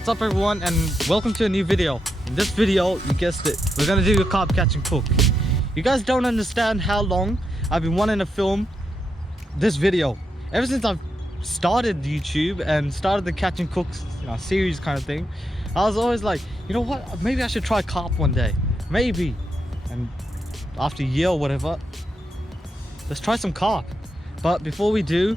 What's up everyone, and welcome to a new video. In this video, you guessed it, we're gonna do a carp catch and cook. You guys don't understand how long I've been wanting to film this video. Ever since I've started YouTube and started the catch and cook series kind of thing, I was always like, you know what, maybe I should try carp one day, maybe. And after a year or whatever, let's try some carp. But before we do,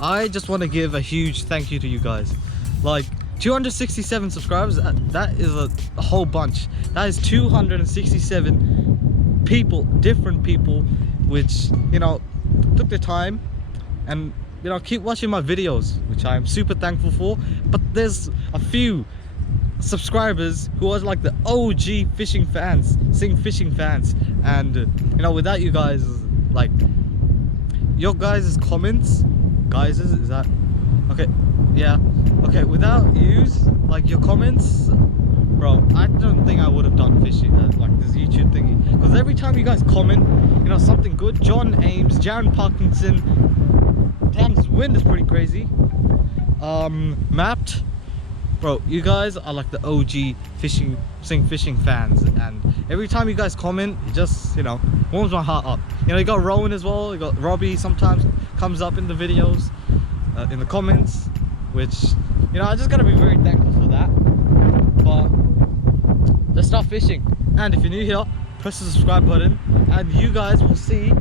I just want to give a huge thank you to you guys. Like 267 subscribers, that is a whole bunch. That is 267 people, different people, which took their time and keep watching my videos, which I am super thankful for. But there's a few subscribers who are like the OG fishing fans, fishing fans, and without you guys, like your guys' comments, is that okay? Yeah, okay, without yous, like your comments, bro, I don't think I would have done fishing like this YouTube thingy, because every time you guys comment something good, John Ames, Jaron Parkinson, damn, this wind is pretty crazy, Mapped, bro, you guys are like the OG fishing fans, and every time you guys comment, it just warms my heart up. You got Rowan as well, you got Robbie sometimes comes up in the videos, in the comments, which I just gotta be very thankful for that. But let's start fishing, and if you're new here, press the subscribe button and you guys will see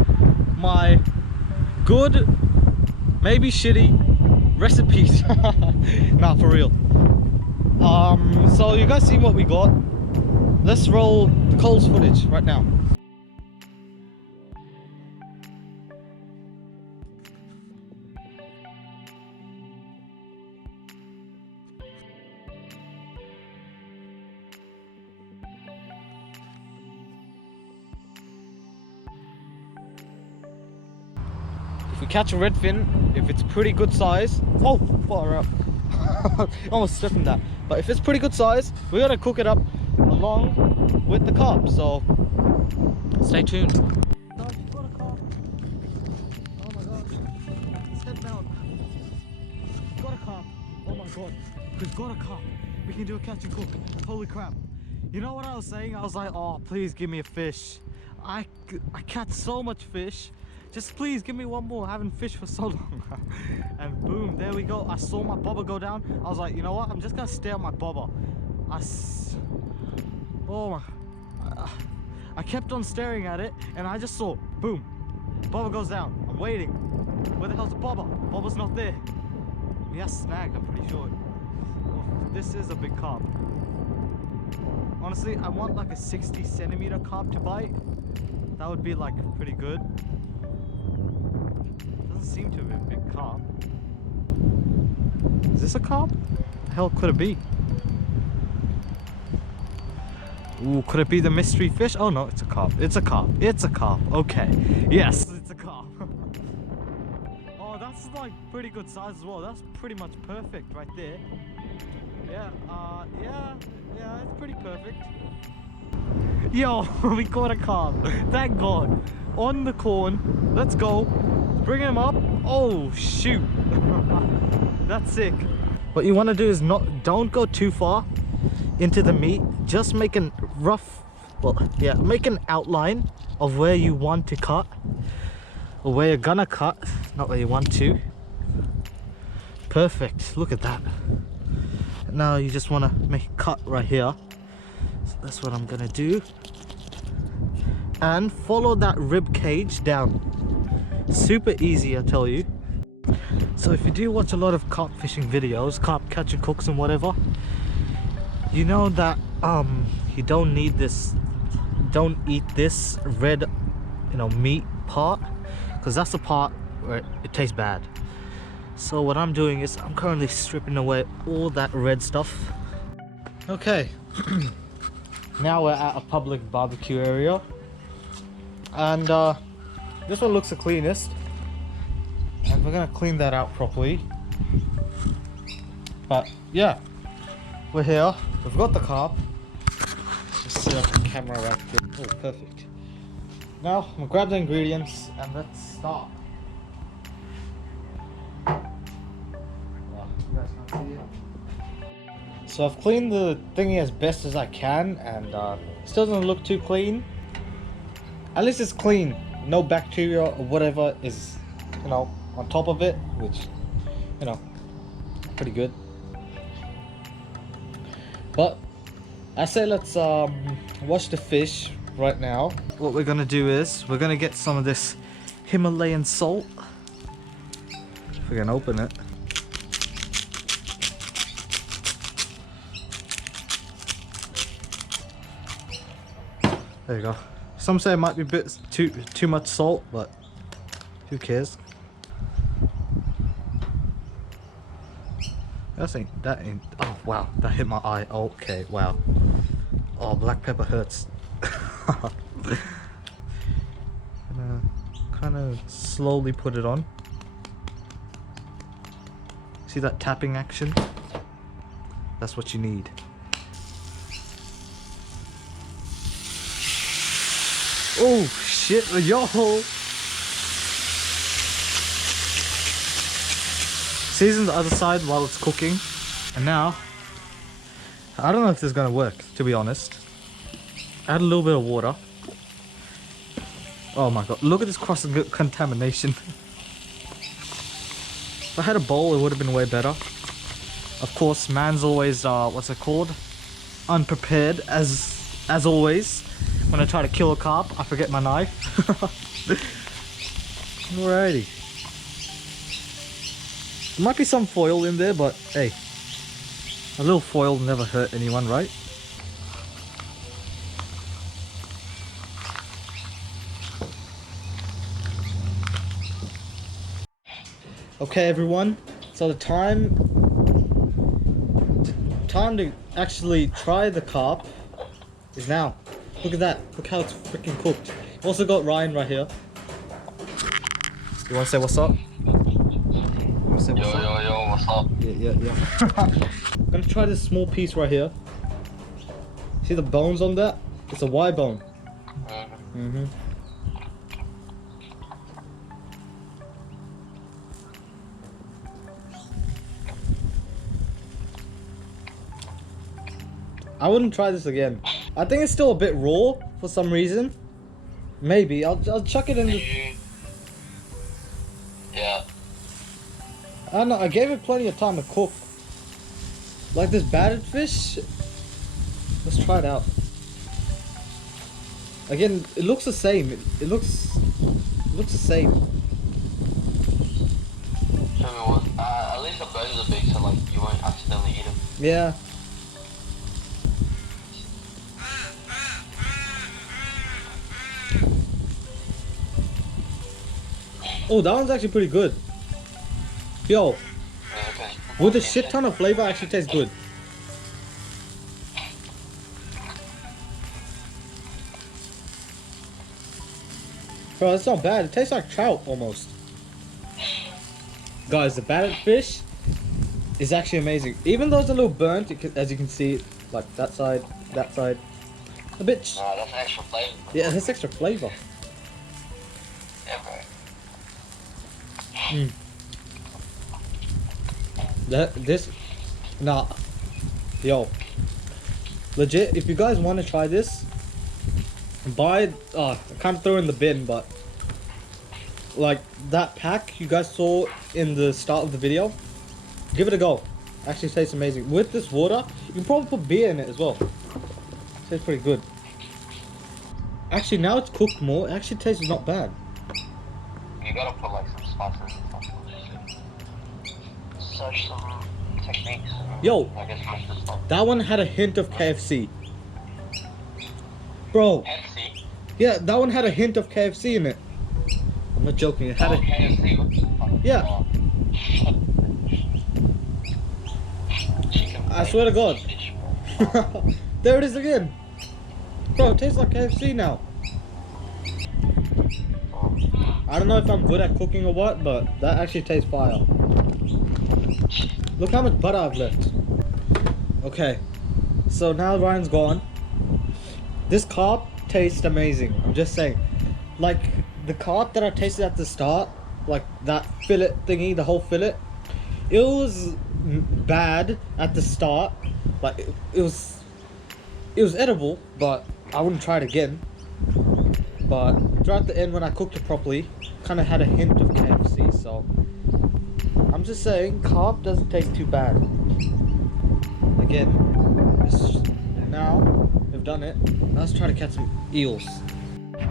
my good, maybe shitty recipes. Nah, for real. So you guys see what we got. Let's roll the Coles footage right now. If we catch a redfin, if it's pretty good size, oh, far up. Almost stepped in that. But if it's pretty good size, we're gonna cook it up along with the carp. So stay tuned. Guys, we've got a carp. Oh my gosh. Let's head down. We've got a carp. Oh my god. We've got a carp. We can do a catch and cook. Holy crap. You know what I was saying? I was like, oh, please give me a fish. I catch so much fish. Just please give me one more. I haven't fished for so long. And boom, there we go. I saw my bobber go down. I was like, you know what, I'm just gonna stare at my bobber. I kept on staring at it, and I just saw, boom, bobber goes down. I'm waiting. Where the hell's the bobber? Bobber's not there. We have snagged, I'm pretty sure. Oh, this is a big carp. Honestly, I want like a 60 centimeter carp to bite. That would be like pretty good. Doesn't seem to be a big carp. Is this a carp? The hell could it be? Ooh, could it be the mystery fish? Oh no, it's a carp. It's a carp. It's a carp. Okay. Yes, it's a carp. Oh, that's like pretty good size as well. That's pretty much perfect right there. Yeah, yeah, it's pretty perfect. Yo, we caught a carp. Thank God. On the corn. Let's go. Bring him up. Oh shoot. That's sick. What you want to do is don't go too far into the meat. Just make an rough, make an outline of where you want to cut, or where you're gonna cut, not where you want to. Perfect. Look at that. Now you just want to make a cut right here. So that's what I'm gonna do, and follow that rib cage down. Super easy, I tell you. So if you do watch a lot of carp fishing videos, carp catch and cooks and whatever, you know that you don't need this, don't eat this red meat part, because that's the part where it tastes bad. So what I'm doing is I'm currently stripping away all that red stuff. Okay. Now we're at a public barbecue area, and this one looks the cleanest, and we're gonna clean that out properly. But yeah, we're here. We've got the carp. Just set up the camera right there. Oh, perfect. Now I'm gonna grab the ingredients and let's start. So I've cleaned the thingy as best as I can, and still doesn't look too clean. At least it's clean. No bacteria or whatever is, you know, on top of it, which, you know, pretty good. But I say let's wash the fish right now. What we're gonna do is we're gonna get some of this Himalayan salt. If we can open it. There you go. Some say it might be a bit too much salt, but who cares? That ain't. Oh wow, that hit my eye. Okay, wow. Oh, black pepper hurts. Gonna kind of slowly put it on. See that tapping action? That's what you need. Oh shit, yo! Season the other side while it's cooking. And now, I don't know if this is gonna work, to be honest. Add a little bit of water. Oh my god, look at this cross contamination. If I had a bowl, it would have been way better. Of course, man's always, what's it called? Unprepared, as always. When I try to kill a carp, I forget my knife. Alrighty. There might be some foil in there, but hey, a little foil never hurt anyone, right? Okay, everyone. So the time to actually try the carp is now. Look at that. Look how it's freaking cooked. Also got Ryan right here. You want to say what's up? Yo, what's up? Yeah. I'm gonna try this small piece right here. See the bones on that? It's a Y bone. I wouldn't try this again. I think it's still a bit raw for some reason. Maybe I'll chuck it in the. Yeah. I don't know. I gave it plenty of time to cook. Like this battered fish. Let's try it out. Again, it looks the same. It looks the same. Tell me what. At least the bones are big, so like you won't accidentally eat them. Yeah. Oh, that one's actually pretty good. Yo, Okay. with a shit ton of flavor, actually tastes good. Bro, it's not bad. It tastes like trout almost. Guys, the battered fish is actually amazing. Even though it's a little burnt, as you can see, like that side. A bit. That's extra flavor. Yeah, that's extra flavor. Yeah, bro. Yo, legit, if you guys want to try this, buy, I can't throw in the bin, but like that pack you guys saw in the start of the video, give it a go. Actually tastes amazing. With this water, you can probably put beer in it as well. Tastes pretty good. Actually, now it's cooked more, it actually tastes not bad. You gotta put like some spices and stuff. Search some techniques. Yo, I guess most of the stuff. that one had a hint of KFC. Bro, KFC? yeah, that one had a hint of KFC in it. I'm not joking, it had a... KFC? What the fuck? Yeah. Chicken I swear to God. fish, There it is again. Bro, it tastes like KFC now. I don't know if I'm good at cooking or what, but that actually tastes fire. Look how much butter I've left. Okay, so now Ryan's gone. This carp tastes amazing. I'm just saying. Like, the carp that I tasted at the start, like that fillet thingy, the whole fillet, it was bad at the start, Like it was edible, but I wouldn't try it again. But throughout the end, when I cooked it properly, kind of had a hint of KFC. So I'm just saying, carp doesn't taste too bad. Again, now we've done it. Now let's try to catch some eels.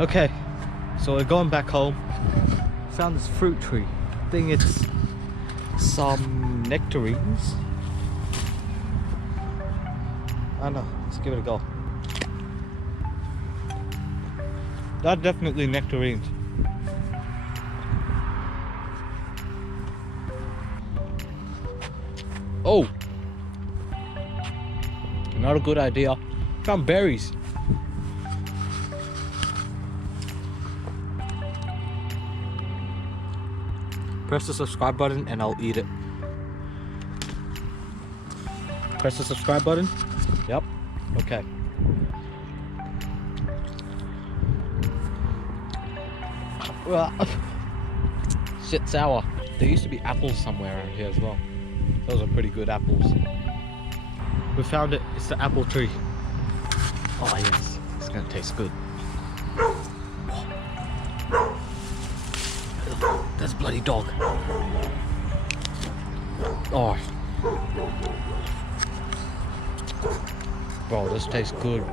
Okay, so we're going back home. Found this fruit tree. I think it's some nectarines. I don't know. Let's give it a go. That's definitely nectarines. Oh! Not a good idea. Found berries. Press the subscribe button and I'll eat it. Press the subscribe button. Yep. Okay. Shit sour. There used to be apples somewhere around here as well. Those are pretty good apples. We found it. It's the apple tree. Oh yes. It's gonna taste good. That's a bloody dog. Oh. Bro, this tastes good.